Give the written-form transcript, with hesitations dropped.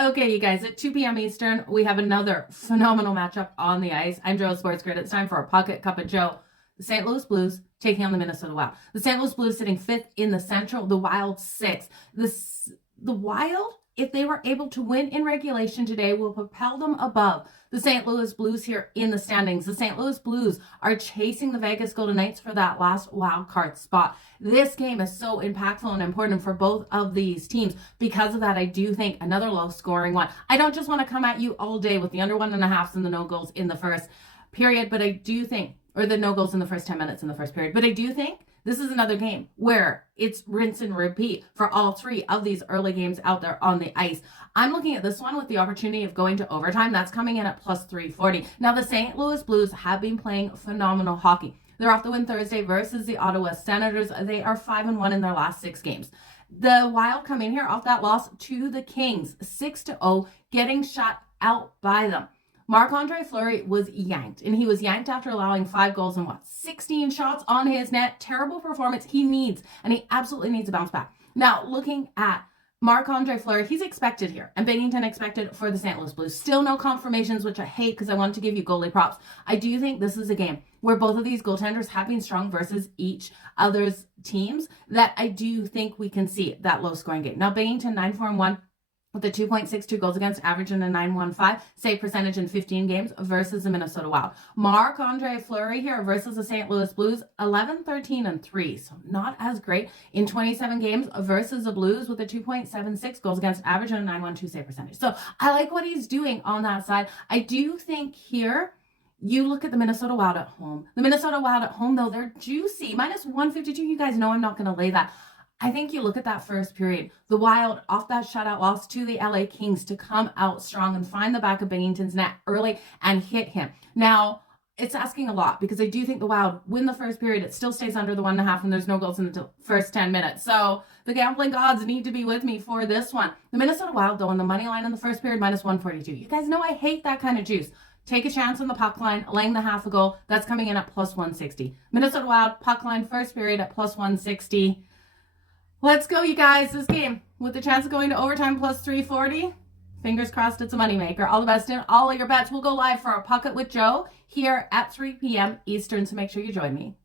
Okay, you guys, at 2 p.m. Eastern, we have another phenomenal matchup on the ice. I'm Jo of SportsGrid. It's time for a Pocket Cup of Joe. The St. Louis Blues taking on the Minnesota Wild. The St. Louis Blues sitting 5th in the Central, the Wild 6th. The Wild, if they were able to win in regulation today, will propel them above the St. Louis Blues here in the standings. The St. Louis Blues are chasing the Vegas Golden Knights for that last wild card spot. This game is so impactful and important for both of these teams. Because of that, I do think another low-scoring one. I don't just want to come at you all day with the under 1.5s and the no goals in the first period, but I do think, or the no goals in the first 10 minutes in the first period, but I do think this is another game where it's rinse and repeat for all three of these early games out there on the ice. I'm looking at this one with the opportunity of going to overtime. That's coming in at plus 340. Now, the St. Louis Blues have been playing phenomenal hockey. They're off the win Thursday versus the Ottawa Senators. They are 5-1 in their last 6 games. The Wild come in here off that loss to the Kings, 6-0, getting shut out by them. Marc-Andre Fleury was yanked, and he was yanked after allowing 5 goals and 16 shots on his net. Terrible performance. He absolutely needs a bounce back. Now, looking at Marc-Andre Fleury, he's expected here, and Binnington expected for the St. Louis Blues. Still no confirmations, which I hate because I wanted to give you goalie props. I do think this is a game where both of these goaltenders have been strong versus each other's teams, that I do think we can see that low-scoring game. Now, Binnington, 9-4-1. With a 2.62 goals against average and a 9.15 save percentage in 15 games versus the Minnesota Wild. Marc-Andre Fleury here versus the St. Louis Blues, 11-13-3. So not as great in 27 games versus the Blues with a 2.76 goals against average and a 9.12 save percentage. So I like what he's doing on that side. I do think here, you look at the Minnesota Wild at home. The Minnesota Wild at home, though, they're juicy. Minus 152. You guys know I'm not going to lay that. I think you look at that first period, the Wild off that shutout loss to the LA Kings to come out strong and find the back of Binnington's net early and hit him. Now, it's asking a lot because I do think the Wild win the first period. It still stays under the 1.5 and there's no goals in the first 10 minutes. So the gambling gods need to be with me for this one. The Minnesota Wild, though, on the money line in the first period, minus 142. You guys know I hate that kind of juice. Take a chance on the puck line, laying the half a goal. That's coming in at plus 160. Minnesota Wild, puck line first period at plus 160. Let's go, you guys. This game, with the chance of going to overtime plus 340, fingers crossed it's a moneymaker. All the best in all of your bets. We'll go live for our Pocket with Joe here at 3 p.m. Eastern, so make sure you join me.